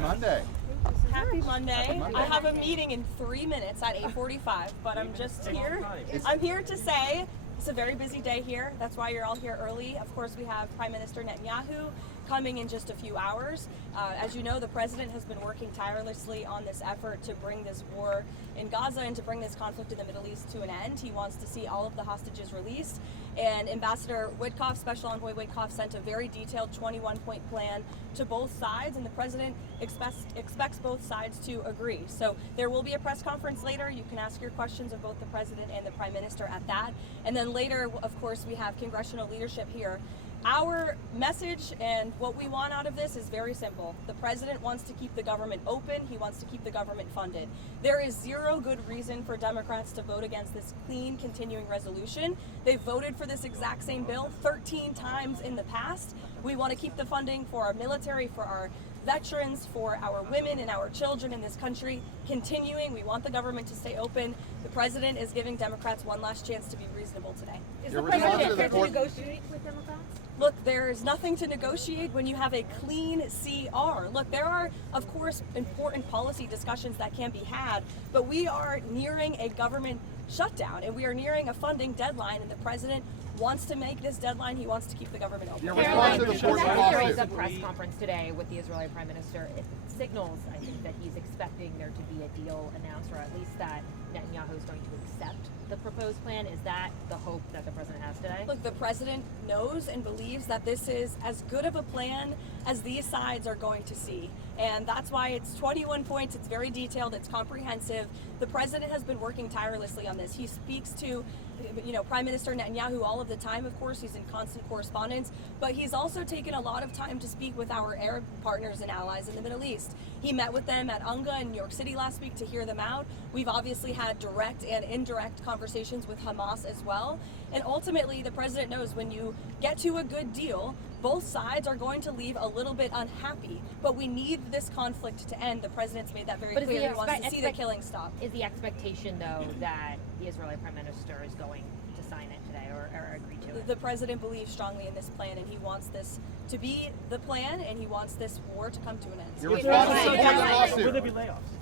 Monday. Happy Monday. I have a meeting in 3 minutes at 8:45, but I'm just here. I'm here to say it's a very busy day here. That's why you're all here early. Of course, we have Prime Minister Netanyahu coming in just a few hours. As you know, the president has been working tirelessly on this effort to bring this war in Gaza and to bring this conflict in the Middle East to an end. He wants to see all of the hostages released. And Ambassador Witkoff, Special Envoy Witkoff, sent a very detailed 21-point plan to both sides, and the president expects both sides to agree. So there will be a press conference later. You can ask your questions of both the president and the prime minister at that. And then later, of course, we have congressional leadership here. Our message and what we want out of this is very simple. The president wants to keep the government open. He wants to keep the government funded. There is zero good reason for Democrats to vote against this clean continuing resolution. They've voted for this exact same bill 13 times in the past. We want to keep the funding for our military, for our veterans, for our women and our children in this country continuing. We want the government to stay open. The president is giving Democrats one last chance to be reasonable today. Is the president here to negotiate with Democrats? Look, there's nothing to negotiate when you have a clean CR. Look, there are, of course, important policy discussions that can be had, but we are nearing a government shutdown and we are nearing a funding deadline, and the president wants to make this deadline. He wants to keep the government open. There is a press conference today with the Israeli Prime Minister. It signals, I think, that he's expecting there to be a deal announced, or at least that Netanyahu is going to accept the proposed plan. Is that the hope that the president has today? Look, the president knows and believes that this is as good of a plan as these sides are going to see. And that's why it's 21 points. It's very detailed. It's comprehensive. The president has been working tirelessly on this. He speaks to, Prime Minister Netanyahu all of the time. Of course, he's in constant correspondence, but he's also taken a lot of time to speak with our Arab partners and allies in the Middle East. He met with them at UNGA in New York City last week to hear them out. We've obviously had direct and indirect conversations with Hamas as well. And ultimately, the president knows when you get to a good deal, both sides are going to leave a little bit unhappy, but we need this conflict to end. The president's made that very clear. He wants to see the killing stop. Is the expectation, though, that the Israeli Prime Minister is going to sign it today or agree to it? The president believes strongly in this plan, and he wants this to be the plan, and he wants this war to come to an end. Your response to the lawsuit. Will there be layoffs?